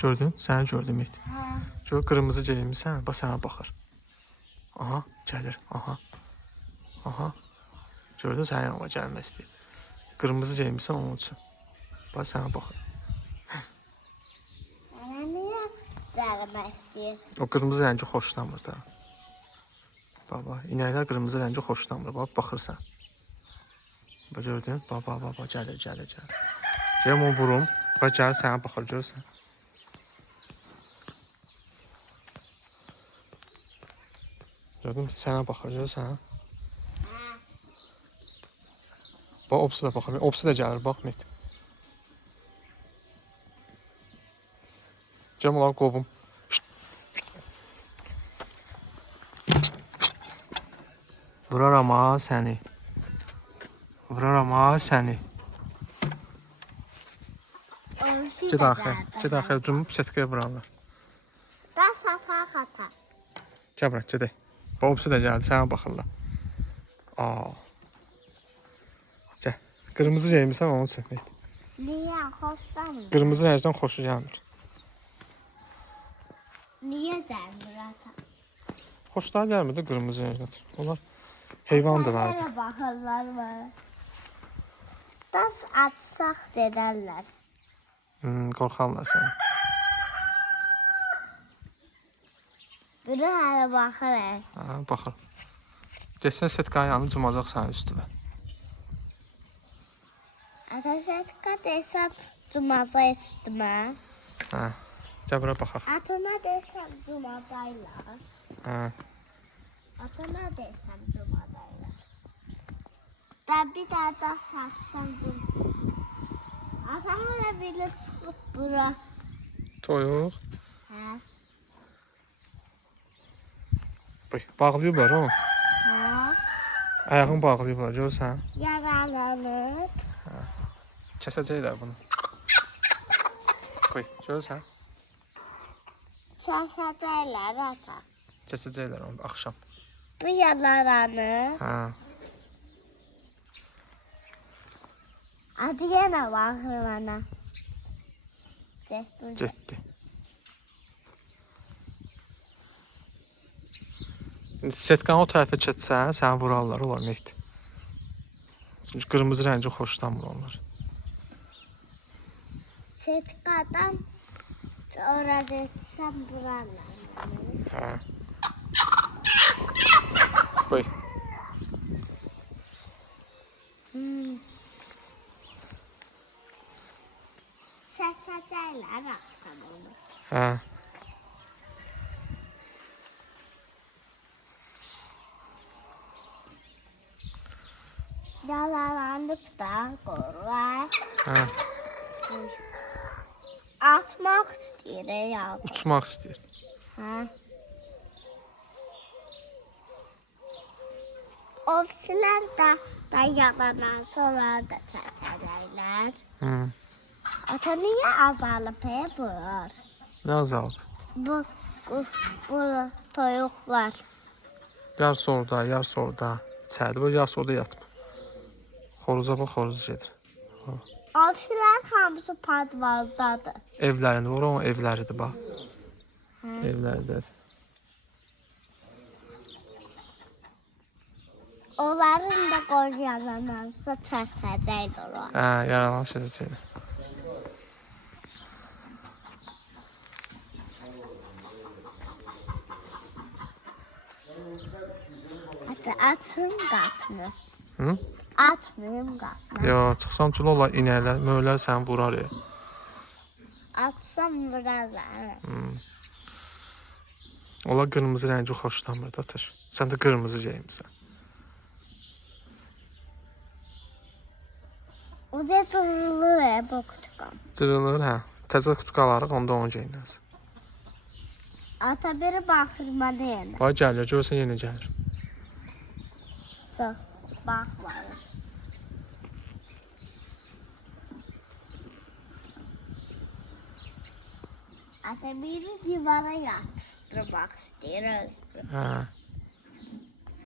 gördün? Səni gördüm Mehdi. Hə. Gör, qırmızı geyinmisən, bax sənə baxır. Aha, gəlir, aha. Aha. Gördün, sənin yanıma gəlmək istəyir. Qırmızı geyinmisən onun üçün. Bax sənə baxır. Mənə niyə gəlmək istəyir? O qırmızı rəngi xoşlamır da. Baba, inəklər qırmızı rəngi xoşlamır. Bax, baxırsan. Bax, gördün? Baba, gəlir. Gələm onu vurum. Bax, gəlir sənə baxır, görürsən. Gördün, sənə baxır, görürsən. Bax, opsi də baxır. Opsi də gəlir, bax, Mehdi. Gələm onları qovum. Vuraram ha səni. Get arxaya, cümüb setkaya vurarlar. Da safa xata. Gəl bırak, gedək. Bax, opsi də gəldi, sənə baxırlar. Gəl. Qırmızı geyinmirsən, onu üçün, Mehdi. Niyə xoşlamır? Qırmızı rəngdən xoşu gəlmir. Niyə gəlmir ata? Xoşlar gəlmir də qırmızı rəngdən. Onlar heyvandılar. Nələrə baxırlar mənə? Das atsaq gedərlər. Qorxarlar sənə. Biri hələ baxır. Baxır. Geçsən setkanın yanını cumacaq sənin üstünə. Ata setka desəm cumaca üstümə. Gəl bura baxaq. Atana desəm cumacayla. Atana desəm cumacayla. Da bir daha da satsam cumacayla. Ata hələ bilir çıxıb bura. Toyuq. Hə. Bağlayıblar o. Hə. Ayağını bağlayıblar, görürsən? Yaralanıb. Kəsəcəklər bunu. Görürsən? Kəsəcəklər ata. Kəsəcəklər onu axşam. Bu yaralanıb. Adı yenə baxır mənə. Getdi. Setkanı o tərəfə keçsən, səni vurarlar, olar Mehdi. Çünki qırmızı rəngi xoşlamır onlar. Setkadan sonra desəm vurarlar. Qoy. Səsəcəklər axşam onu. Yaralanıb da qorlar. Atmaq istəyir ya. Uçmaq istəyir. Ofislər da yalanan sonra da çəkəcəklər. Ata niyə azalıb bu? Nə azalıb? Bu toyuqlar. Yarısı orada. İçəridə, bu yarısı orada yatıb. Xoruza bax, xoruz gedir. Ofislər hamısı padvaldadır. Evlərində, o evləridir, bax. Evləridir. Onların da qol yalanarsa çəksəcəkdir o. Yaralan sözəcəkdir. Açın qapını. Hı? Açmayım qapını. Yox, çıxsam ki, olar inəklər, möhürlər səni vurar. Açsam vurarlar. Onlar qırmızı rəngi xoşlamır da, Ataş. Sən də qırmızı geyinmirsən. Uca cırılır bu kutuqam. Cırılır, hə. Təzə kutuq alarıq, onda onu geyinərsən. Ata biri baxır mənə yenə. Bax, gəlir, görsən yenə gəlir. Baxmayın. Ata biri divara yapışdırmaq istəyir özünü.